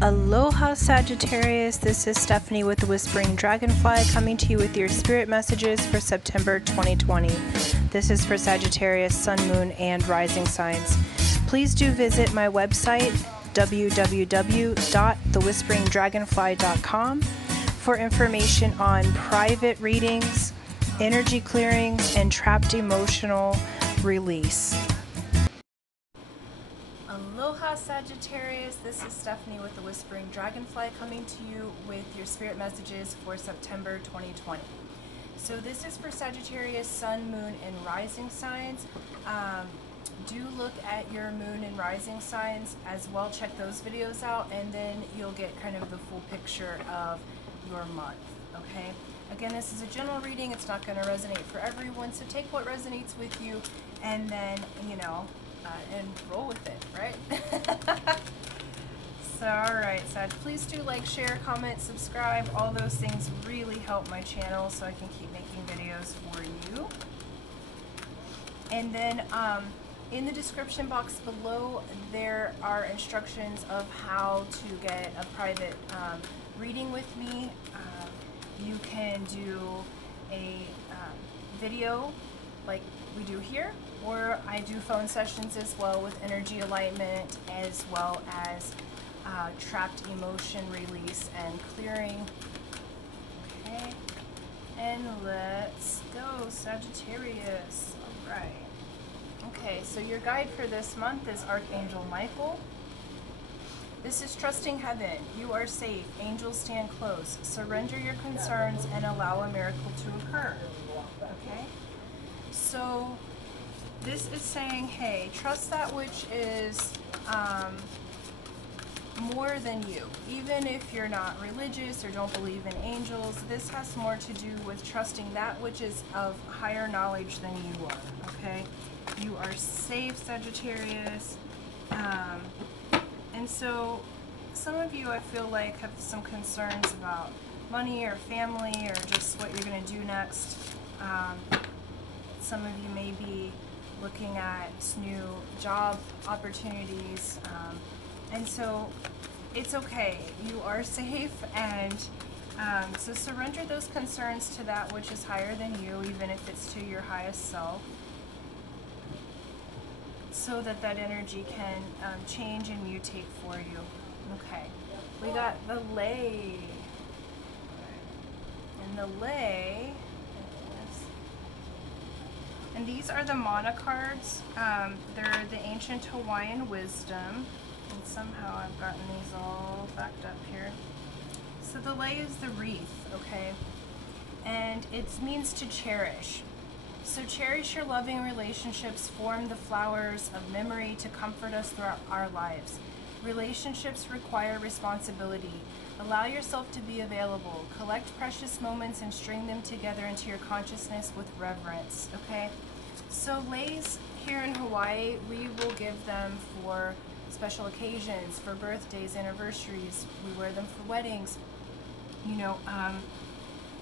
Aloha Sagittarius, this is Stephanie with the Whispering Dragonfly coming to you with your spirit messages for September 2020. This is for Sagittarius, Sun, Moon, and Rising signs. Please do visit my website, www.thewhisperingdragonfly.com, for information on private readings, energy clearings, and trapped emotional release. Aloha Sagittarius, this is Stephanie with the Whispering Dragonfly coming to you with your spirit messages for September 2020. So this is for Sagittarius, Sun, Moon, and Rising signs. Do look at your Moon and Rising signs as well. Check those videos out, and then you'll get kind of the full picture of your month, okay? Again, this is a general reading. It's not going to resonate for everyone, so take what resonates with you and then, and roll with it, right? So, alright, Sag, please do like, share, comment, subscribe. All those things really help my channel so I can keep making videos for you. And then, in the description box below, there are instructions of how to get a private reading with me. You can do a video like we do here, or I do phone sessions as well with energy alignment, as well as trapped emotion release and clearing. Okay, and let's go, Sagittarius. All right. Okay, so your guide for this month is Archangel Michael. This is trusting heaven. You are safe. Angels stand close. Surrender your concerns and allow a miracle to occur. Okay? So this is saying, hey, trust that which is more than you. Even if you're not religious or don't believe in angels, this has more to do with trusting that which is of higher knowledge than you are. Okay? You are safe, Sagittarius. And so some of you, I feel like, have some concerns about money or family or just what you're going to do next. Some of you may be looking at new job opportunities. And so it's okay. You are safe, and so surrender those concerns to that which is higher than you, even if it's to your highest self, so that that energy can change and mutate for you. Okay, we got the lay. And the lay is, and these are the mana cards. They're the ancient Hawaiian wisdom, and somehow I've gotten these all backed up here. So the lay is the wreath, okay? And it means to cherish. So cherish your loving relationships, form the flowers of memory to comfort us throughout our lives. Relationships require responsibility. Allow yourself to be available. Collect precious moments and string them together into your consciousness with reverence, okay? So lays here in Hawaii, we will give them for special occasions, for birthdays, anniversaries. We wear them for weddings,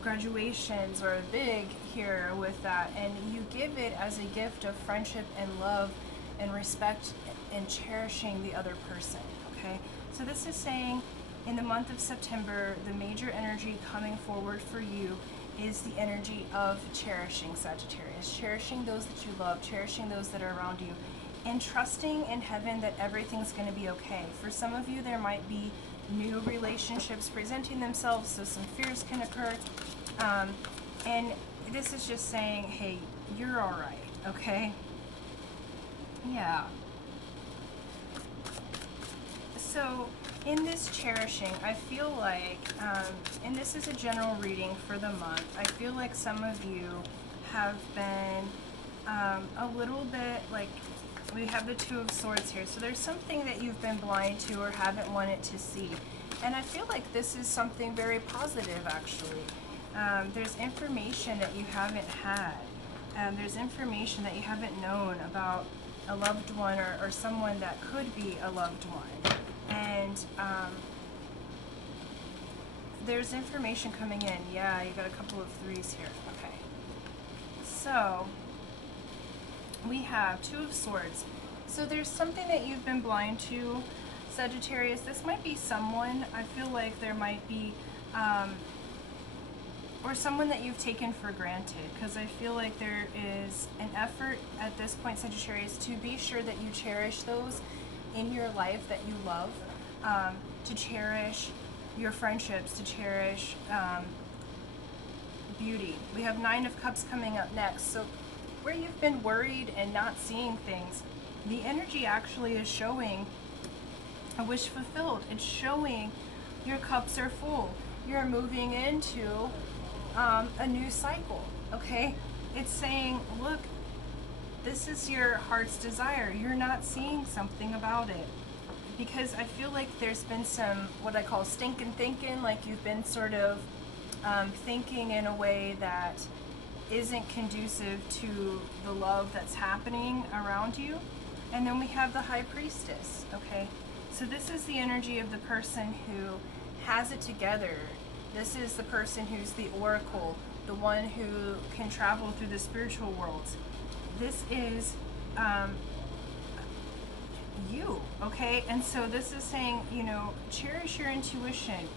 graduations are big here with that, and you give it as a gift of friendship and love and respect and cherishing the other person, okay? So this is saying in the month of September, the major energy coming forward for you is the energy of cherishing, Sagittarius, cherishing those that you love, cherishing those that are around you, and trusting in heaven that everything's going to be okay. For some of you, there might be new relationships presenting themselves, so some fears can occur. And this is just saying, hey, you're all right, okay? Yeah. So in this cherishing, I feel like, and this is a general reading for the month, I feel like some of you have been a little bit like, we have the Two of Swords here. So there's something that you've been blind to or haven't wanted to see. And I feel like this is something very positive, actually. There's information that you haven't had. There's information that you haven't known about a loved one or someone that could be a loved one. And there's information coming in. Yeah, you got a couple of threes here. Okay. So we have Two of Swords. So there's something that you've been blind to, Sagittarius, this might be someone, I feel like there might be, or someone that you've taken for granted, because I feel like there is an effort at this point, Sagittarius, to be sure that you cherish those in your life that you love, to cherish your friendships, to cherish beauty. We have 9 of Cups coming up next. So where you've been worried and not seeing things, the energy actually is showing a wish fulfilled. It's showing your cups are full. You're moving into a new cycle, okay? It's saying, look, this is your heart's desire. You're not seeing something about it. Because I feel like there's been some, what I call stinking thinking, like you've been sort of thinking in a way that isn't conducive to the love that's happening around you. And then we have the High Priestess, okay? So this is the energy of the person who has it together. This is the person who's the oracle, the one who can travel through the spiritual worlds. This is you, okay? And so this is saying, you know, cherish your intuition.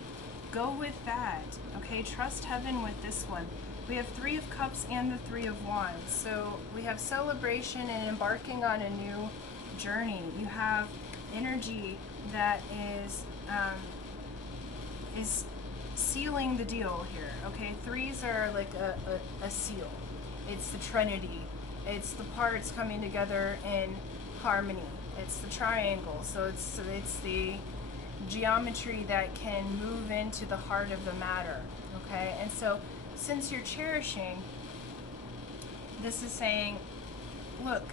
Go with that, okay? Trust heaven with this one. We have 3 of Cups and the 3 of Wands. So we have celebration and embarking on a new journey. You have energy that is sealing the deal here, okay? 3s are like a seal. It's the Trinity. It's the parts coming together in harmony. It's the triangle. So it's the geometry that can move into the heart of the matter, okay? And so since you're cherishing, this is saying, look,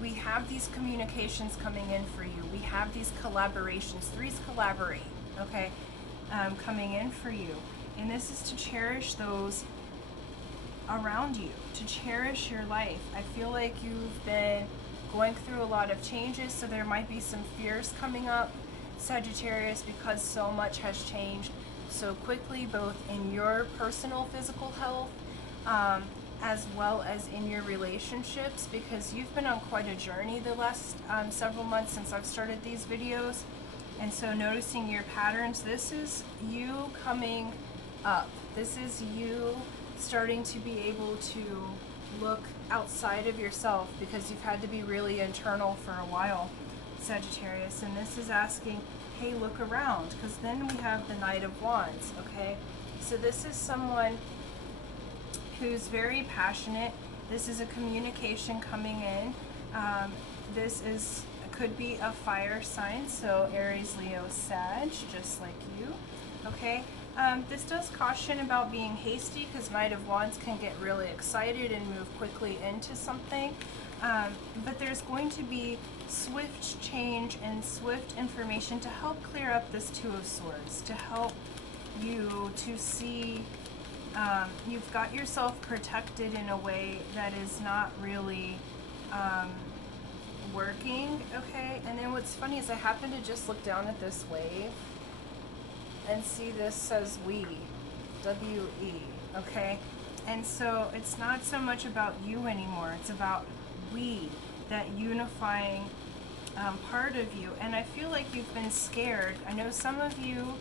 we have these communications coming in for you. We have these collaborations. 3s collaborate, okay, coming in for you. And this is to cherish those around you, to cherish your life. I feel like you've been going through a lot of changes, so there might be some fears coming up, Sagittarius, because so much has changed so quickly, both in your personal physical health, as well as in your relationships, because you've been on quite a journey the last several months since I've started these videos. And so noticing your patterns, this is you coming up. This is you starting to be able to look outside of yourself, because you've had to be really internal for a while, Sagittarius. And this is asking, hey, look around, because then we have the Knight of Wands, okay? So this is someone who's very passionate. This is a communication coming in. This could be a fire sign, so Aries, Leo, Sag, just like you, okay? This does caution about being hasty, because Knight of Wands can get really excited and move quickly into something. But there's going to be swift change and swift information to help clear up this 2 of Swords, to help you to see you've got yourself protected in a way that is not really working, okay? And then what's funny is I happen to just look down at this wave and see this says we, W-E, okay? And so it's not so much about you anymore, it's about we, that unifying part of you. And I feel like you've been scared. I know some of you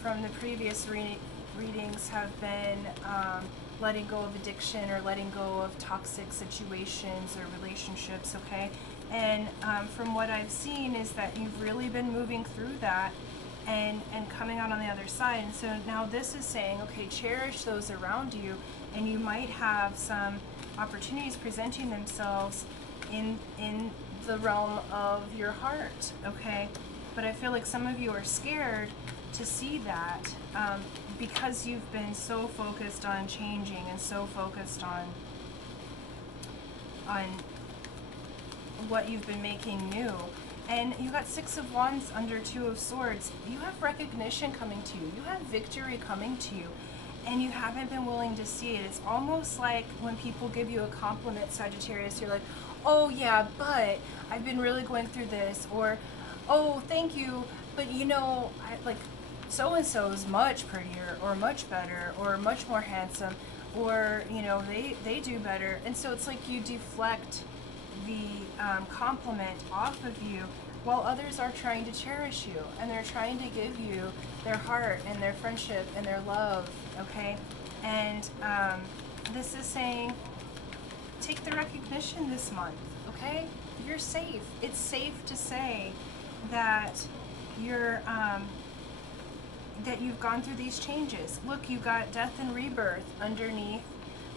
from the previous readings have been letting go of addiction or letting go of toxic situations or relationships, okay? And from what I've seen is that you've really been moving through that and coming out on the other side. And so now this is saying, okay, cherish those around you, and you might have some opportunities presenting themselves in the realm of your heart, okay? But I feel like some of you are scared to see that because you've been so focused on changing and so focused on what you've been making new. And you got 6 of Wands under 2 of Swords. You have recognition coming to you. You have victory coming to you. And you haven't been willing to see it. It's almost like when people give you a compliment, Sagittarius, you're like, oh yeah, but I've been really going through this. Or, oh, thank you, but you know, like, so-and-so is much prettier or much better or much more handsome, or, you know, they do better. And so it's like you deflect the compliment off of you while others are trying to cherish you, and they're trying to give you their heart and their friendship and their love, okay? And this is saying, take the recognition this month, okay? You're safe. It's safe to say that you're that you've gone through these changes. Look, you got death and rebirth underneath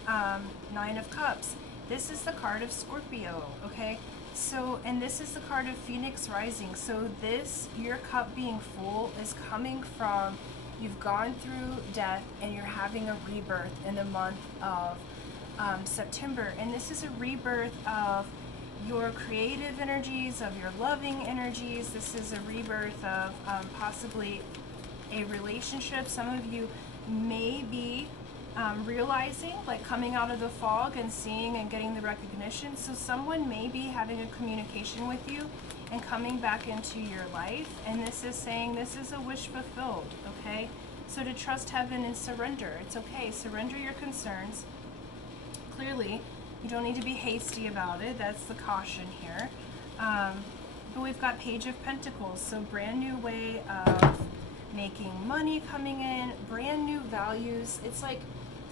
9 of Cups. This is the card of Scorpio, okay? So, and this is the card of Phoenix rising. So this, your cup being full, is coming from, you've gone through death and you're having a rebirth in the month of September. And this is a rebirth of your creative energies, of your loving energies. This is a rebirth of possibly a relationship. Some of you may be realizing, like coming out of the fog and seeing and getting the recognition. So someone may be having a communication with you and coming back into your life. And this is saying this is a wish fulfilled, okay? So to trust heaven and surrender. It's okay. Surrender your concerns. Clearly, you don't need to be hasty about it. That's the caution here. But we've got Page of Pentacles. So brand new way of making money coming in, brand new values. It's like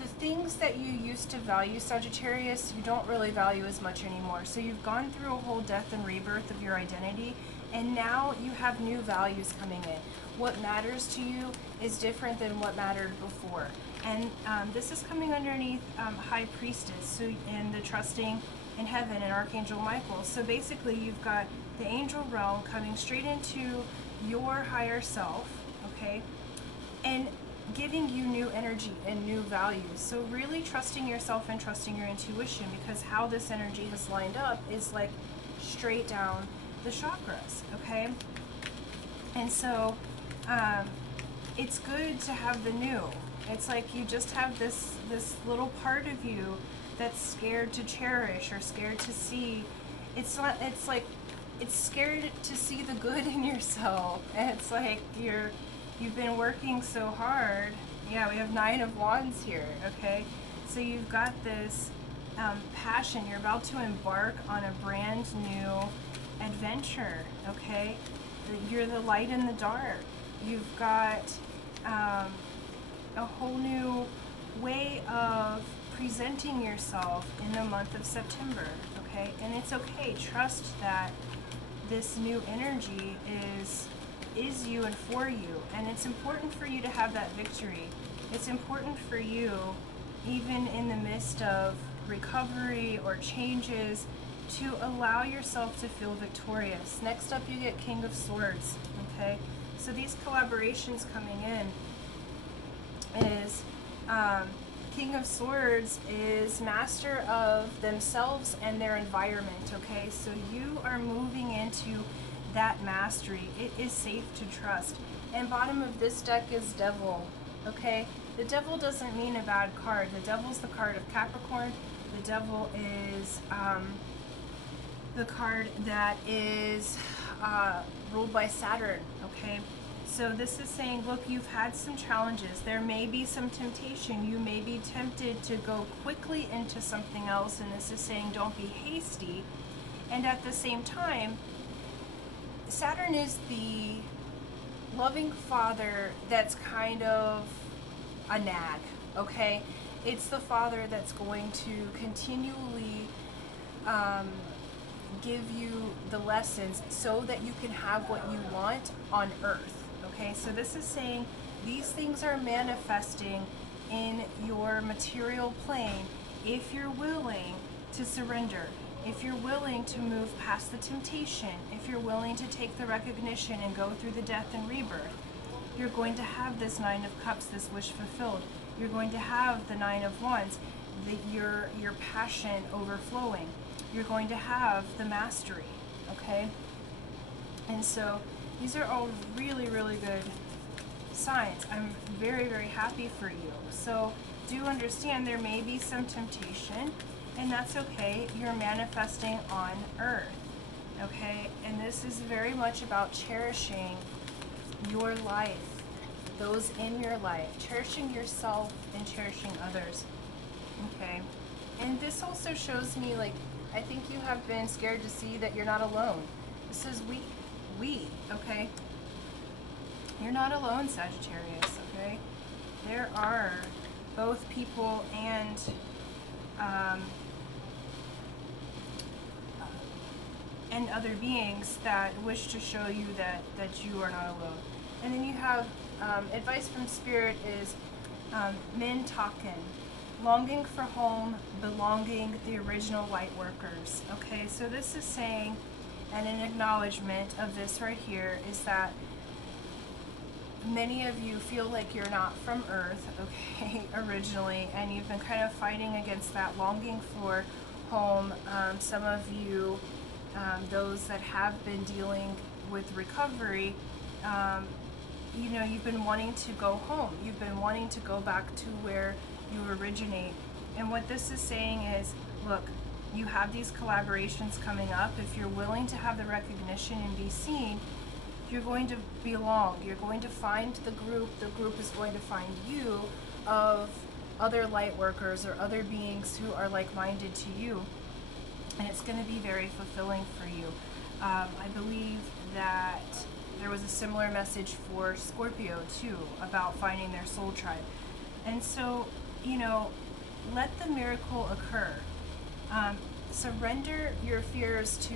the things that you used to value, Sagittarius, you don't really value as much anymore. So you've gone through a whole death and rebirth of your identity, and now you have new values coming in. What matters to you is different than what mattered before. And this is coming underneath High Priestess, so, and the trusting in heaven and Archangel Michael. So basically you've got the angel realm coming straight into your higher self, okay, and giving you new energy and new values. So really trusting yourself and trusting your intuition, because how this energy has lined up is like straight down the chakras, okay? And so it's good to have the new. It's like you just have this little part of you that's scared to cherish or scared to see. It's not, it's like it's scared to see the good in yourself. And it's like you've been working so hard. Yeah, we have 9 of Wands here, okay? So you've got this passion. You're about to embark on a brand new adventure, okay? You're the light in the dark. You've got a whole new way of presenting yourself in the month of September, okay? And it's okay. Trust that this new energy is you and for you. And it's important for you to have that victory. It's important for you, even in the midst of recovery or changes, to allow yourself to feel victorious. Next up, you get King of Swords, okay? So these collaborations coming in is King of Swords is master of themselves and their environment, okay? So you are moving into that mastery. It is safe to trust. And bottom of this deck is Devil, okay? The Devil doesn't mean a bad card. The Devil's the card of Capricorn. The Devil is the card that is ruled by Saturn, okay? So this is saying, look, you've had some challenges. There may be some temptation. You may be tempted to go quickly into something else. And this is saying, don't be hasty. And at the same time, Saturn is the loving father that's kind of a nag, okay? It's the father that's going to continually give you the lessons so that you can have what you want on earth. Okay, so this is saying these things are manifesting in your material plane if you're willing to surrender, if you're willing to move past the temptation, if you're willing to take the recognition and go through the death and rebirth. You're going to have this 9 of Cups, this wish fulfilled. You're going to have the 9 of Wands, your passion overflowing. You're going to have the mastery, okay? And so these are all really, really good signs. I'm very, very happy for you. So do understand there may be some temptation, and that's okay. You're manifesting on earth, okay? And this is very much about cherishing your life, those in your life, cherishing yourself and cherishing others, okay? And this also shows me, like, I think you have been scared to see that you're not alone. This is we, okay? You're not alone, Sagittarius, okay? There are both people and other beings that wish to show you that you are not alone. And then you have advice from Spirit is Min Taken, longing for home, belonging, the original light workers. Okay, so this is saying, and an acknowledgement of this right here is that many of you feel like you're not from Earth, okay, originally, and you've been kind of fighting against that longing for home. Some of you, those that have been dealing with recovery, you know, you've been wanting to go home. You've been wanting to go back to where you originate. And what this is saying is, look, you have these collaborations coming up. If you're willing to have the recognition and be seen, you're going to belong. You're going to find the group is going to find you, of other light workers or other beings who are like-minded to you, and it's going to be very fulfilling for you. I believe that there was a similar message for Scorpio too, about finding their soul tribe. And so, you know, let the miracle occur. Surrender your fears to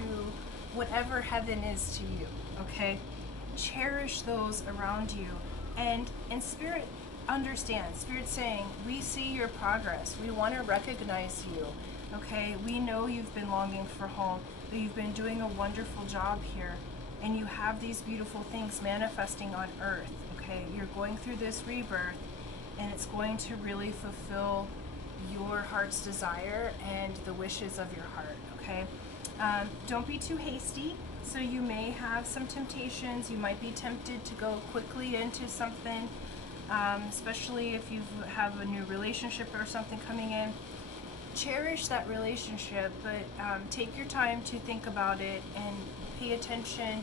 whatever heaven is to you, okay? Cherish those around you, and Spirit understands. Spirit's saying, we see your progress. We want to recognize you, okay? We know you've been longing for home, but you've been doing a wonderful job here, and you have these beautiful things manifesting on earth, okay? You're going through this rebirth, and it's going to really fulfill your heart's desire and the wishes of your heart, okay? Don't be too hasty. So you may have some temptations. You might be tempted to go quickly into something, especially if you have a new relationship or something coming in. Cherish that relationship, but take your time to think about it and pay attention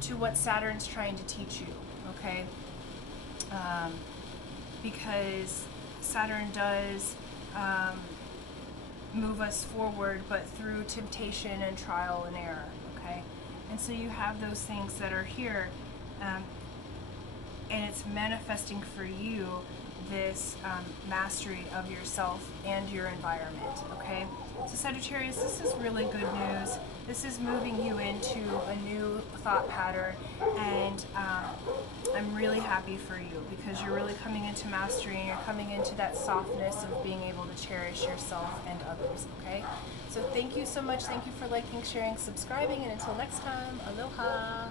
to what Saturn's trying to teach you, okay? Because Saturn does move us forward, but through temptation and trial and error, okay? And so you have those things that are here, and it's manifesting for you this mastery of yourself and your environment, okay? So Sagittarius, this is really good news. This is moving you into a new thought pattern, and I'm really happy for you because you're really coming into mastery and you're coming into that softness of being able to cherish yourself and others, okay? So thank you so much. Thank you for liking, sharing, subscribing, and until next time, aloha.